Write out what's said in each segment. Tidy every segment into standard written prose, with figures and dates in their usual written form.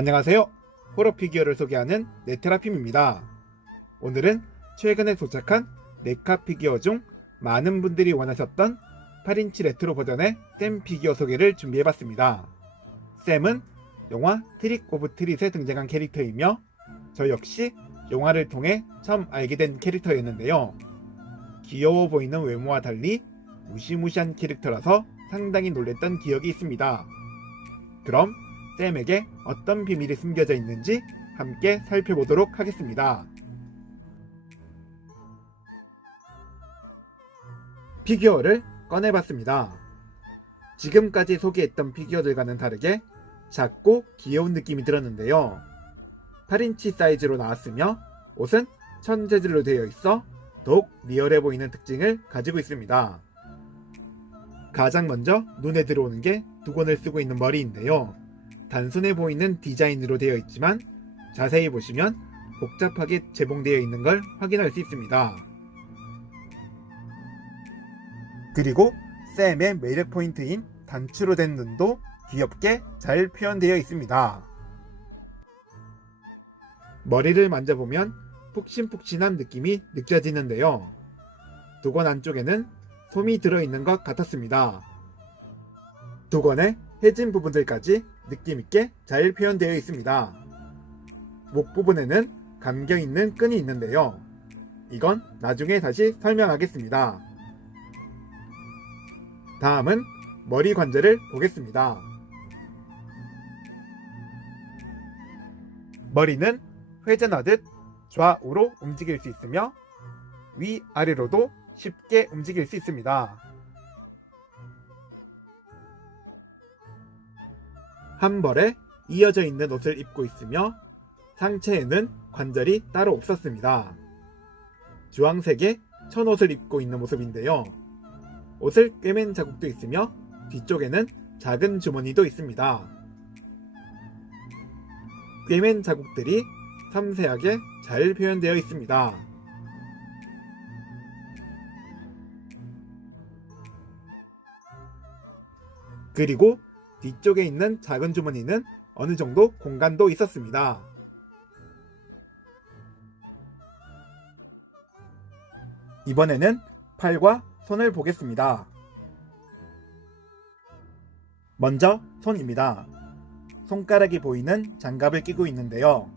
안녕하세요. 호러 피규어를 소개하는 네테라핌입니다. 오늘은 최근에 도착한 네카 피규어 중 많은 분들이 원하셨던 8인치 레트로 버전의 샘 피규어 소개를 준비해봤습니다. 샘은 영화 트릭 오브 트릿에 등장한 캐릭터이며 저 역시 영화를 통해 처음 알게 된 캐릭터였는데요. 귀여워 보이는 외모와 달리 무시무시한 캐릭터라서 상당히 놀랬던 기억이 있습니다. 그럼 샘에게 어떤 비밀이 숨겨져 있는지 함께 살펴보도록 하겠습니다. 피규어를 꺼내봤습니다. 지금까지 소개했던 피규어들과는 다르게 작고 귀여운 느낌이 들었는데요. 8인치 사이즈로 나왔으며 옷은 천 재질로 되어 있어 더욱 리얼해 보이는 특징을 가지고 있습니다. 가장 먼저 눈에 들어오는 게 두건을 쓰고 있는 머리인데요. 단순해 보이는 디자인으로 되어 있지만 자세히 보시면 복잡하게 재봉되어 있는 걸 확인할 수 있습니다. 그리고 샘의 매력 포인트인 단추로 된 눈도 귀엽게 잘 표현되어 있습니다. 머리를 만져보면 푹신푹신한 느낌이 느껴지는데요. 두건 안쪽에는 솜이 들어있는 것 같았습니다. 두건의 해진 부분들까지 느낌있게 잘 표현되어 있습니다. 목 부분에는 감겨있는 끈이 있는데요. 이건 나중에 다시 설명하겠습니다. 다음은 머리 관절을 보겠습니다. 머리는 회전하듯 좌우로 움직일 수 있으며 위아래로도 쉽게 움직일 수 있습니다. 한 벌에 이어져 있는 옷을 입고 있으며 상체에는 관절이 따로 없었습니다. 주황색의 천옷을 입고 있는 모습인데요. 옷을 꿰맨 자국도 있으며 뒤쪽에는 작은 주머니도 있습니다. 꿰맨 자국들이 섬세하게 잘 표현되어 있습니다. 그리고 뒤쪽에 있는 작은 주머니는 어느 정도 공간도 있었습니다. 이번에는 팔과 손을 보겠습니다. 먼저 손입니다. 손가락이 보이는 장갑을 끼고 있는데요.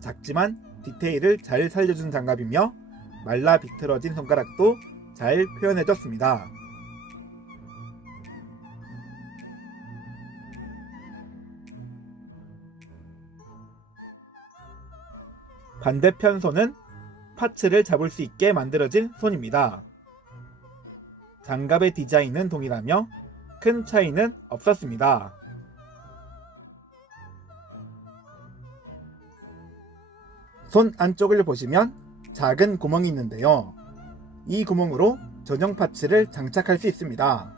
작지만 디테일을 잘 살려준 장갑이며 말라 비틀어진 손가락도 잘 표현해줬습니다. 반대편 손은 파츠를 잡을 수 있게 만들어진 손입니다. 장갑의 디자인은 동일하며 큰 차이는 없었습니다. 손 안쪽을 보시면 작은 구멍이 있는데요. 이 구멍으로 전용 파츠를 장착할 수 있습니다.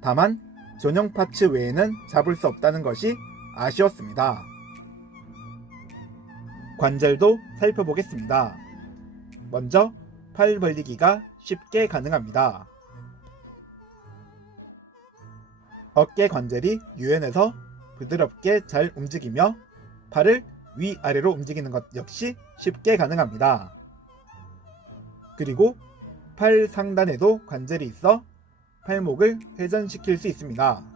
다만 전용 파츠 외에는 잡을 수 없다는 것이 아쉬웠습니다. 관절도 살펴보겠습니다. 먼저 팔 벌리기가 쉽게 가능합니다. 어깨 관절이 유연해서 부드럽게 잘 움직이며 팔을 위아래로 움직이는 것 역시 쉽게 가능합니다. 그리고 팔 상단에도 관절이 있어 팔목을 회전시킬 수 있습니다.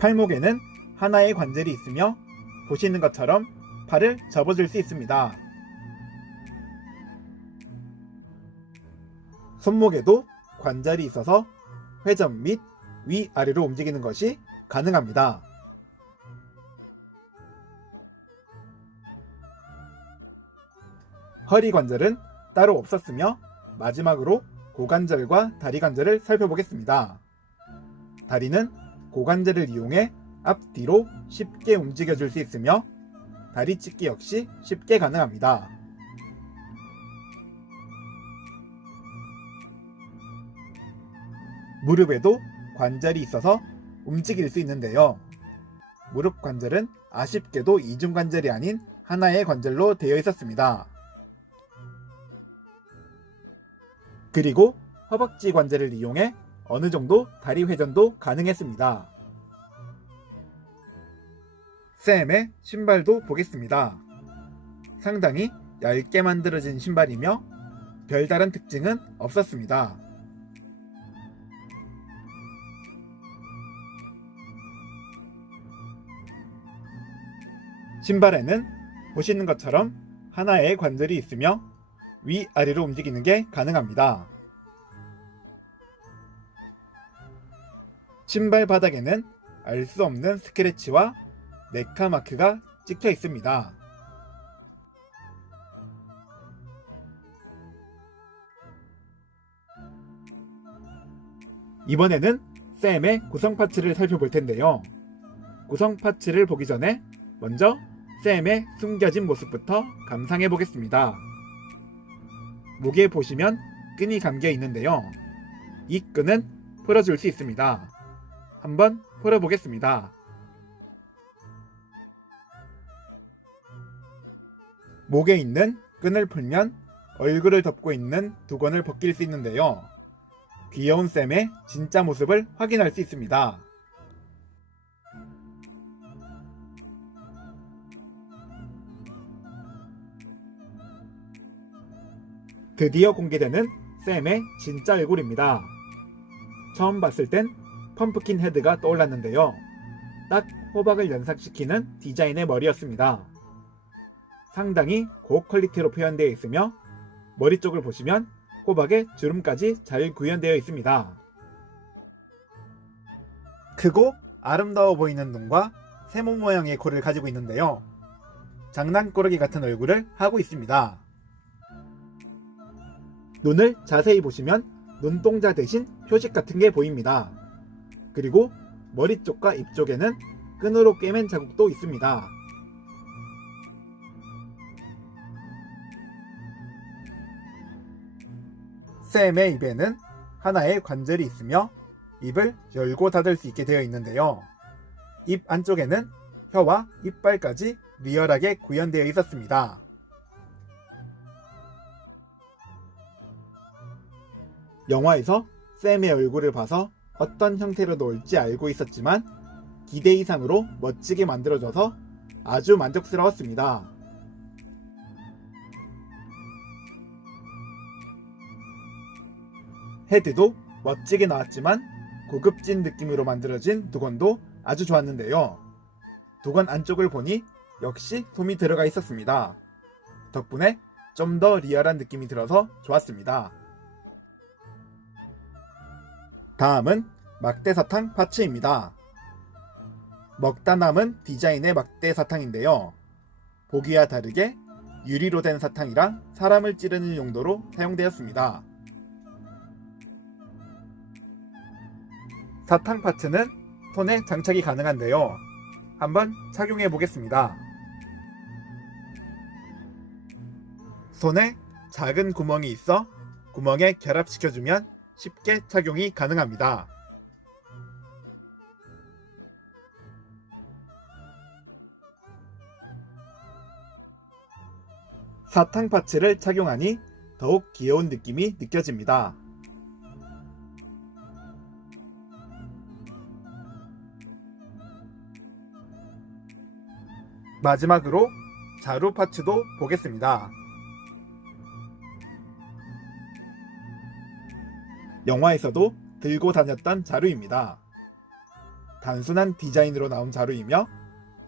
팔목에는 하나의 관절이 있으며 보시는 것처럼 팔을 접어줄 수 있습니다. 손목에도 관절이 있어서 회전 및 위아래로 움직이는 것이 가능합니다. 허리 관절은 따로 없었으며 마지막으로 고관절과 다리 관절을 살펴보겠습니다. 다리는 고관절을 이용해 앞뒤로 쉽게 움직여줄 수 있으며 다리 찢기 역시 쉽게 가능합니다. 무릎에도 관절이 있어서 움직일 수 있는데요. 무릎 관절은 아쉽게도 이중 관절이 아닌 하나의 관절로 되어 있었습니다. 그리고 허벅지 관절을 이용해 어느 정도 다리 회전도 가능했습니다. 샘의 신발도 보겠습니다. 상당히 얇게 만들어진 신발이며 별다른 특징은 없었습니다. 신발에는 보시는 것처럼 하나의 관절이 있으며 위아래로 움직이는 게 가능합니다. 신발 바닥에는 알 수 없는 스크래치와 네카 마크가 찍혀 있습니다. 이번에는 샘의 구성 파츠를 살펴볼 텐데요. 구성 파츠를 보기 전에 먼저 샘의 숨겨진 모습부터 감상해 보겠습니다. 목에 보시면 끈이 감겨 있는데요. 이 끈은 풀어줄 수 있습니다. 한번 풀어보겠습니다. 목에 있는 끈을 풀면 얼굴을 덮고 있는 두건을 벗길 수 있는데요. 귀여운 샘의 진짜 모습을 확인할 수 있습니다. 드디어 공개되는 샘의 진짜 얼굴입니다. 처음 봤을 땐 펌프킨 헤드가 떠올랐는데요. 딱 호박을 연상시키는 디자인의 머리였습니다. 상당히 고퀄리티로 표현되어 있으며 머리 쪽을 보시면 호박의 주름까지 잘 구현되어 있습니다. 크고 아름다워 보이는 눈과 세모 모양의 코를 가지고 있는데요. 장난꾸러기 같은 얼굴을 하고 있습니다. 눈을 자세히 보시면 눈동자 대신 표식 같은 게 보입니다. 그리고 머리 쪽과 입 쪽에는 끈으로 꿰맨 자국도 있습니다. 샘의 입에는 하나의 관절이 있으며 입을 열고 닫을 수 있게 되어 있는데요. 입 안쪽에는 혀와 이빨까지 리얼하게 구현되어 있었습니다. 영화에서 샘의 얼굴을 봐서 어떤 형태로 놓을지 알고 있었지만 기대 이상으로 멋지게 만들어져서 아주 만족스러웠습니다. 헤드도 멋지게 나왔지만 고급진 느낌으로 만들어진 두건도 아주 좋았는데요. 두건 안쪽을 보니 역시 솜이 들어가 있었습니다. 덕분에 좀 더 리얼한 느낌이 들어서 좋았습니다. 다음은 막대 사탕 파츠입니다. 먹다 남은 디자인의 막대 사탕인데요. 보기와 다르게 유리로 된 사탕이라 사람을 찌르는 용도로 사용되었습니다. 사탕 파츠는 손에 장착이 가능한데요. 한번 착용해 보겠습니다. 손에 작은 구멍이 있어 구멍에 결합시켜주면 쉽게 착용이 가능합니다. 사탕 파츠를 착용하니 더욱 귀여운 느낌이 느껴집니다. 마지막으로 자루 파츠도 보겠습니다. 영화에서도 들고 다녔던 자루입니다. 단순한 디자인으로 나온 자루이며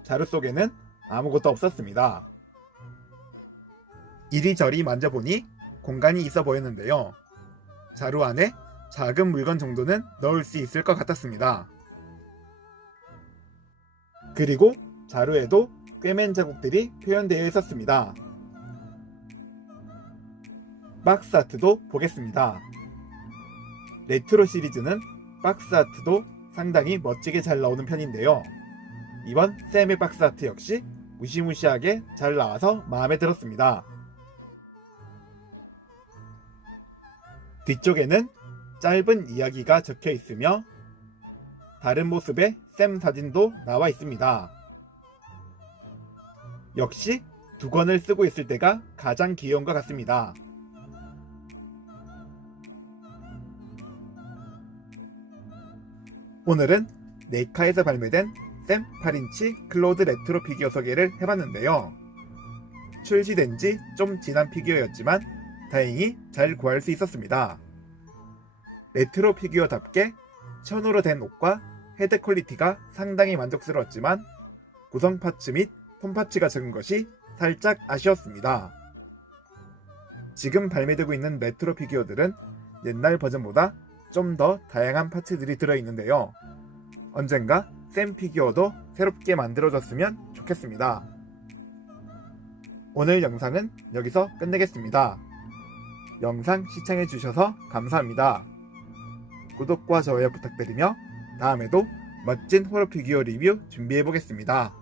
자루 속에는 아무것도 없었습니다. 이리저리 만져보니 공간이 있어 보였는데요. 자루 안에 작은 물건 정도는 넣을 수 있을 것 같았습니다. 그리고 자루에도 꿰맨 자국들이 표현되어 있었습니다. 박스 아트도 보겠습니다. 레트로 시리즈는 박스 아트도 상당히 멋지게 잘 나오는 편인데요. 이번 샘의 박스 아트 역시 무시무시하게 잘 나와서 마음에 들었습니다. 뒤쪽에는 짧은 이야기가 적혀 있으며 다른 모습의 샘 사진도 나와 있습니다. 역시 두건을 쓰고 있을 때가 가장 귀여운 것 같습니다. 오늘은 네카에서 발매된 샘 8인치 클로드 레트로 피규어 소개를 해봤는데요. 출시된 지 좀 지난 피규어였지만 다행히 잘 구할 수 있었습니다. 레트로 피규어답게 천으로 된 옷과 헤드 퀄리티가 상당히 만족스러웠지만 구성 파츠 및 폼파츠가 적은 것이 살짝 아쉬웠습니다. 지금 발매되고 있는 레트로 피규어들은 옛날 버전보다 좀 더 다양한 파츠들이 들어있는데요. 언젠가 샘 피규어도 새롭게 만들어졌으면 좋겠습니다. 오늘 영상은 여기서 끝내겠습니다. 영상 시청해주셔서 감사합니다. 구독과 좋아요 부탁드리며 다음에도 멋진 호러 피규어 리뷰 준비해보겠습니다.